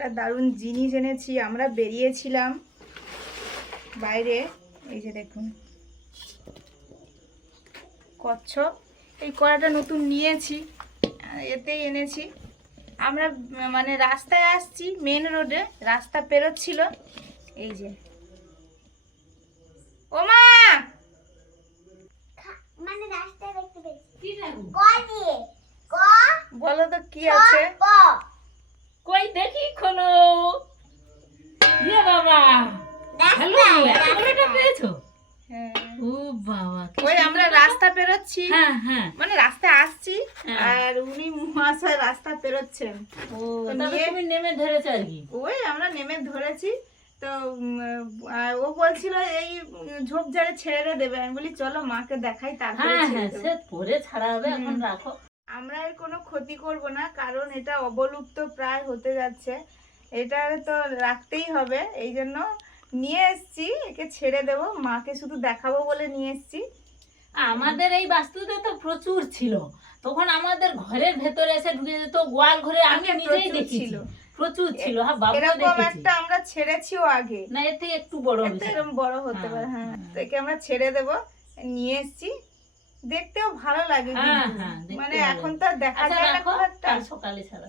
একটা দারুণ জিনিস এনেছি। আমরা বেরিয়েছিলাম বাইরে, এই যে দেখুন কচ্ছপ, এই কড়াটা নতুন নিয়েছি, এতেই এনেছি। আমরা মানে রাস্তায় আসছি, মেন রোডে রাস্তা পেরোচ্ছিল, এই যে ও মা মানে রাস্তায় দেখতে পেয়েছি। কি রাখবো? ক দিয়ে ক বলো তো কি আছে? ক কই দেখি কোনো ইয়ে বাবা হ্যালো এত বড়টা পেয়েছো? হ্যাঁ, ও বাবা কি ওই সুন্দর আমরা দেখো। রাস্তা পেরোচ্ছি, হ্যাঁ হ্যাঁ মানে রাস্তায় আসছি হ্যাঁ। আর উনি মহাশয় রাস্তা পেরোচ্ছেন। ও তো তবে নিয়ে- তুমি নেমে ধরেছো আর কি। ওই আমরা নেমে ধরেছি, তো ও বলছিল এই ঝোপঝাড়ে ছেড়ে দেবে, আমি বলি চলো মাকে দেখাই তারপরে হ্যাঁ ছেড়ে হ্যাঁ দেবো। সে পরে ছাড়া হবে, এখন হুম। রাখো। আমরা এর কোনো ক্ষতি করব না, কারণ এটা অবলুপ্ত প্রায় হতে যাচ্ছে, এটা তো রাখতেই হবে, এই জন্য নিয়ে এসছি, একে ছেড়ে দেবো, মাকে শুধু দেখাবো বলে নিয়ে এসছি। আমাদের এই বাস্তুতে তো প্রচুর ছিল, তখন আমাদের ঘরের ভেতরে এসে ঢুকে যেত, গোয়াল ঘরে আমি আগে নিজেই প্রচুর দেখেছি ছিল। প্রচুর ছিল। হ্যাঁ বাবু এরকম দেখেছি। একটা আমরা ছেড়েছিও আগে, না এর থেকে একটু বড় এর হয়েছে। থেকে এরকম বড় হতে হ্যাঁ, পারে, হ্যাঁ, হ্যাঁ। তো একে আমরা ছেড়ে দেবো, নিয়ে এসছি, দেখতেও ভালো লাগে হ্যাঁ কিন্তু। হ্যাঁ দেখতে মানে ভালো। এখন তো আর দেখা আচ্ছা যায় না রাখো, খুব একটা। কাল সকালে ছাড়া।